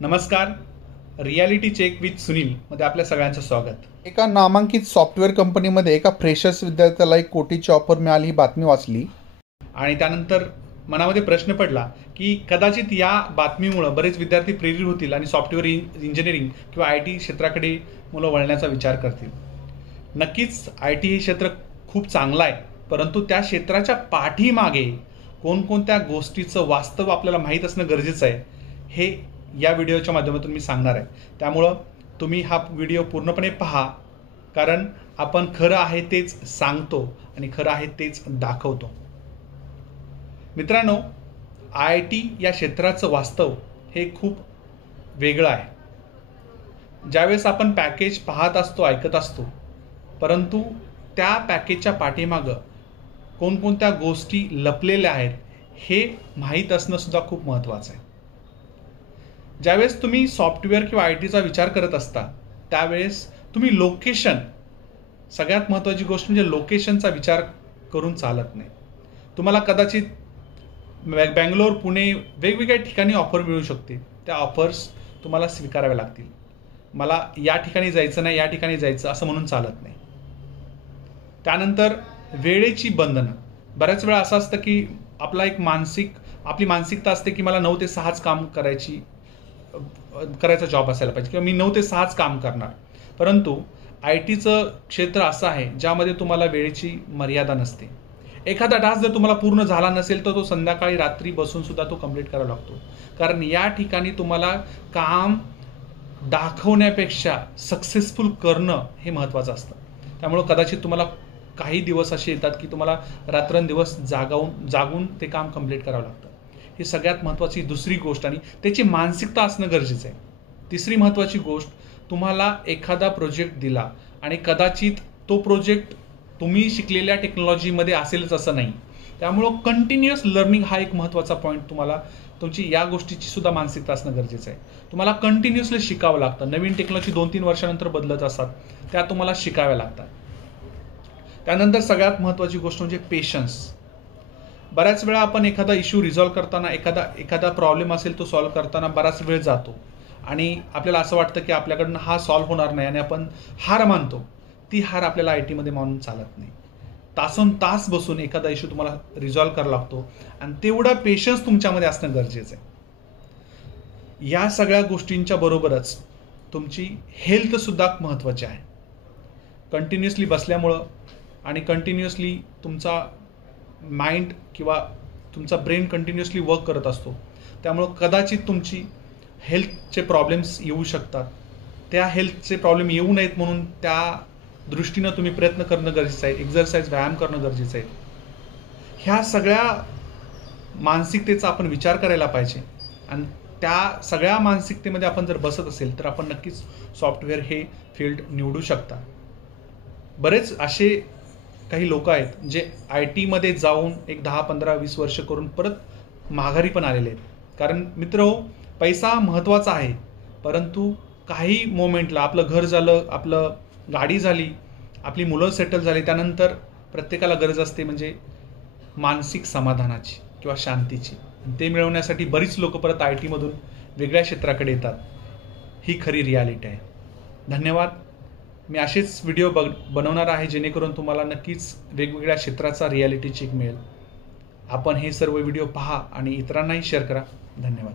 नमस्कार. Reality check with Sunil मध्ये आपल्या सगळ्यांचं स्वागत. एका नामांकित सॉफ्टवेअर कंपनीमध्ये एका फ्रेशर्स विद्यार्थ्याला 1 कोटीची ऑफर मिळाली ही बातमी वाचली आणि त्यानंतर मनामध्ये प्रश्न पडला की कदाचित या बातमीमुळे बरेच विद्यार्थी प्रेरित होतील आणि सॉफ्टवेअर इंजिनिअरिंग किंवा IT क्षेत्राकडे मुलं वळण्याचा विचार करतील. नक्कीच IT हे क्षेत्र खूप चांगलं आहे, परंतु त्या क्षेत्राच्या पाठीमागे कोणकोणत्या गोष्टीचं वास्तव आपल्याला माहीत असणं गरजेचं आहे हे या व्हिडिओच्या माध्यमातून मी सांगणार आहे. त्यामुळं तुम्ही हा व्हिडिओ पूर्णपणे पहा, कारण आपण खरं आहे तेच सांगतो आणि खरं आहे तेच दाखवतो. मित्रांनो, IT या क्षेत्राचं वास्तव हे खूप वेगळं आहे. ज्यावेळेस आपण पॅकेज पाहत असतो, ऐकत असतो, परंतु त्या पॅकेजच्या पाठीमागं कोणकोणत्या गोष्टी लपलेल्या आहेत हे माहीत असणं सुद्धा खूप महत्त्वाचं आहे. ज्यावेळेस तुम्ही सॉफ्टवेअर किंवा ITचा विचार करत असता त्यावेळेस तुम्ही लोकेशन, सगळ्यात महत्त्वाची गोष्ट म्हणजे लोकेशनचा विचार करून चालत नाही. तुम्हाला कदाचित बँगलोर, पुणे वेगवेगळ्या ठिकाणी ऑफर मिळू शकते. त्या ऑफर्स तुम्हाला स्वीकाराव्या लागतील. मला या ठिकाणी जायचं नाही, या ठिकाणी जायचं असं म्हणून चालत नाही. त्यानंतर वेळेची बंधनं. बऱ्याच वेळा असं असतं की आपली मानसिकता असते की मला 9 ते 6च काम करायचा जॉब असायला पाहिजे किंवा मी 9 ते 6च काम करणार. परंतु ITचं क्षेत्र असं आहे ज्यामध्ये तुम्हाला वेळेची मर्यादा नसते. एखादा टास्क जर तुम्हाला पूर्ण झाला नसेल तर तो संध्याकाळी रात्री बसून सुद्धा तो कंप्लीट करावा लागतो, कारण या ठिकाणी तुम्हाला काम दाखवण्यापेक्षा सक्सेसफुल करणं हे महत्त्वाचं असतं. त्यामुळं कदाचित तुम्हाला काही दिवस असे येतात की तुम्हाला रात्रंदिवस जागून ते काम कंप्लीट करावं लागतं. ही सगळ्यात महत्त्वाची दुसरी गोष्ट आणि त्याची मानसिकता असणं गरजेचं आहे. तिसरी महत्त्वाची गोष्ट, तुम्हाला एखादा प्रोजेक्ट दिला आणि कदाचित तो प्रोजेक्ट तुम्ही शिकलेल्या टेक्नॉलॉजीमध्ये असेलच असं नाही. त्यामुळं कंटिन्युअस लर्निंग हा एक महत्त्वाचा पॉईंट, तुम्हाला तुमची या गोष्टीची सुद्धा मानसिकता असणं गरजेचं आहे. तुम्हाला कंटिन्युअसली शिकावं लागतं. नवीन टेक्नॉलॉजी 2-3 वर्षानंतर बदलत असतात, त्या तुम्हाला शिकाव्या लागतात. त्यानंतर सगळ्यात महत्त्वाची गोष्ट म्हणजे पेशन्स. बऱ्याच वेळा आपण एखादा इश्यू रिझॉल्व्ह करताना, एखादा प्रॉब्लेम असेल तो सॉल्व्ह करताना बराच वेळ जातो आणि आपल्याला असं वाटतं की आपल्याकडनं हा सॉल्व्ह होणार नाही आणि आपण हार मानतो. ती हार आपल्याला ITमध्ये मानून चालत नाही. तासोन तास बसून एखादा इश्यू तुम्हाला रिझॉल्व्ह करावा लागतो आणि तेवढा पेशन्स तुमच्यामध्ये असणं गरजेचं आहे. या सगळ्या गोष्टींच्या बरोबरच तुमची हेल्थसुद्धा महत्त्वाची आहे. कंटिन्युअसली बसल्यामुळं आणि कंटिन्युअसली तुमचा माइंड किंवा तुमचा ब्रेन कंटिन्युअसली वर्क करत असतो. त्यामुळं कदाचित तुमची हेल्थचे प्रॉब्लेम्स येऊ शकतात. त्या हेल्थचे प्रॉब्लेम येऊ नयेत म्हणून त्या दृष्टीनं तुम्ही प्रयत्न करणं गरजेचं आहे. एक्झरसाइज, व्यायाम करणं गरजेचं आहे. ह्या सगळ्या मानसिकतेचा आपण विचार करायला पाहिजे आणि त्या सगळ्या मानसिकतेमध्ये आपण जर बसत असेल तर आपण नक्कीच सॉफ्टवेअर हे फील्ड निवडू शकता. बरेच असे काही लोक आहेत जे ITमध्ये जाऊन एक 10, 15, 20 वर्ष करून परत माघारी पण आलेले आहेत. कारण मित्र, पैसा महत्त्वाचा आहे, परंतु काही मोमेंटला आपलं घर झालं, आपलं गाडी झाली, आपली मुलं सेटल झाली, त्यानंतर प्रत्येकाला गरज असते म्हणजे मानसिक समाधानाची किंवा शांतीची. ते मिळवण्यासाठी बरीच लोक परत ITमधून वेगळ्या क्षेत्राकडे येतात. ही खरी रियालिटी आहे. धन्यवाद. मी असेच व्हिडिओ बनवणार आहे जेणेकरून तुम्हाला नक्कीच वेगवेगळ्या क्षेत्राचा रियालिटी चेक मिळेल. आपण हे सर्व व्हिडिओ पहा आणि इतरांनाही शेअर करा. धन्यवाद.